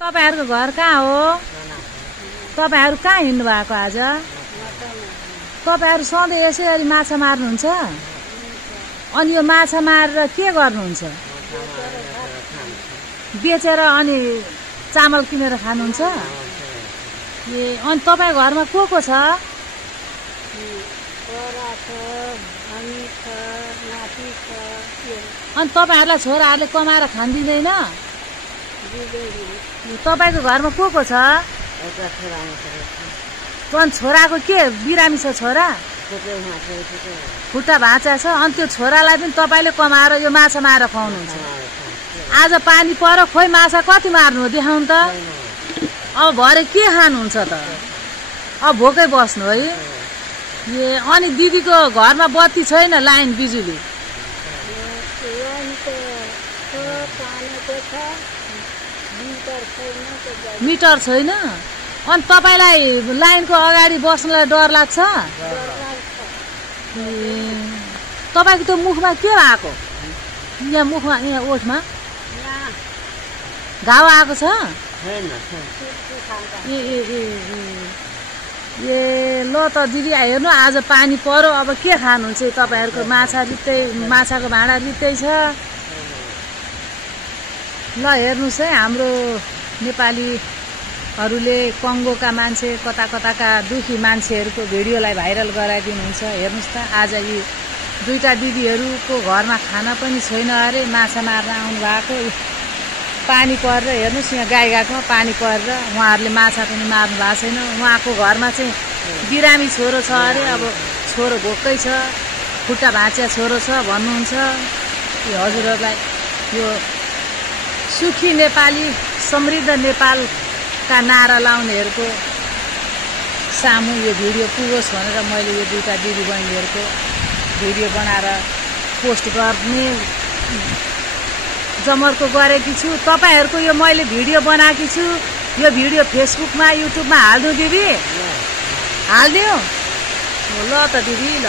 तपाईहरुको घर कहाँ हो? तपाईहरु कहाँ हिँड्नु भएको आज? तपाईहरु सधैँ यसरी माछा मार्नुहुन्छ? अनि यो माछा मारेर के गर्नुहुन्छ? बेचेर अनि चामल किनेर खानुहुन्छ? ए अनि तपाईको घरमा को छ? अनि तपाईहरुलाई छोराहरुले कमाएर खान दिँदैन? तपाईको घरमा को छ? अनि छोराको के बिरामी छ? छोरा खुट्टा भाँचा छ। अनि त्यो छोरालाई पनि तपाईले कमाएर यो माछा मारेर खुवाउनुहुन्छ। आज पानी पर्यो, खोइ माछा कति मार्नु हो देखाउनु त। अब भरे के खानुहुन्छ त? अब भोकै बस्नु है। ए अनि दिदीको घरमा बत्ती छैन, लाइन बिजुली? मिटर छैन? अनि तपाईलाई लाइनको अगाडि बस्नलाई डर लाग्छ? ए तपाईको त्यो मुखमा के भएको? यहाँ मुखमा, यहाँ ओठमा घाउ आएको छ? ए ए ए ए ल त दिदी हेर्नु, आज पानी पर्यो, अब के खानुहुन्छ? तपाईहरुको माछा रित्तै, माछाको भाँडा रित्तै छ। ल हेर्नुस् है, हाम्रो नेपालीहरूले कङ्गोका मान्छे, कता कताका दुखी मान्छेहरूको भिडियोलाई भाइरल गराइदिनुहुन्छ। हेर्नुस् त, आज यी दुईटा दिदीहरूको घरमा खाना पनि छैन अरे, माछा मार्न आउनु भएको। पानी परेर हेर्नुस्, यहाँ गाईघाटमा पानी परेर उहाँहरूले माछा पनि मार्नु भएको छैन। उहाँको घरमा चाहिँ बिरामी छोरो छ अरे। अब छोरो भोकै छ, खुट्टा भाँचिया छोरो छ भन्नुहुन्छ। हजुरहरूलाई यो सुखी नेपाली, समृद्ध नेपालका नारा लाउनेहरूको सामु यो भिडियो पुगोस् भनेर मैले यो दुईटा दिदी बहिनीहरूको भिडियो बनाएर पोस्ट गर्ने जमर्को गरेकी छु। तपाईहरुको यो मैले भिडियो बनाएकी छु, यो भिडियो फेसबुकमा, युट्युबमा हाल्नु दिदी? हाल्दियो? ल त दिदी, ल।